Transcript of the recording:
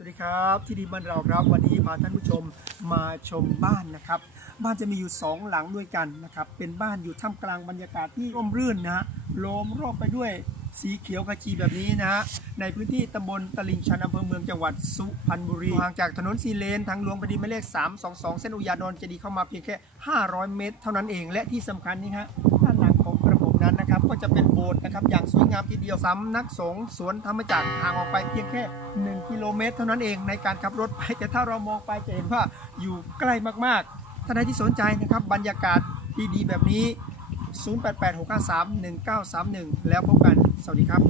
สวัสดีครับที่ดีบ้านเราครับ วันนี้พาท่านผู้ชมมาชมบ้านนะครับ บ้านจะมีอยู่สองหลังด้วยกันนะครับ เป็นบ้านอยู่ท่ามกลางบรรยากาศที่ร่มรื่นนะฮะล้อมรอบไปด้วยสีเขียวขจีแบบนี้นะฮะในพื้นที่ตำบลตลิ่งชันอำเภอเมืองจังหวัดสุพรรณบุรีห่างจากถนนสีเลนทางหลวงแผ่นดินหมายเลข 322 เส้นอุยาดอนเจดีเข้ามาเพียงแค่ 500 เมตร เท่านั้นเองและที่สำคัญนี่ฮะด้านหลังของกระผมนั้นนะครับก็จะเป็นโบสถ์นะครับอย่างสวยงามทีเดียวสำนักสงฆ์สวนธรรมจักรห่างออกไปเพียงแค่ 1กิโลเมตรเท่านั้นเองในการขับรถไปแต่ถ้าเรามองไปจะเห็นว่าอยู่ใกล้มากๆท่านใดที่สนใจนะครับบรรยากาศดีๆ แบบนี้ 0886531931 แล้วพบกัน สวัสดีครับ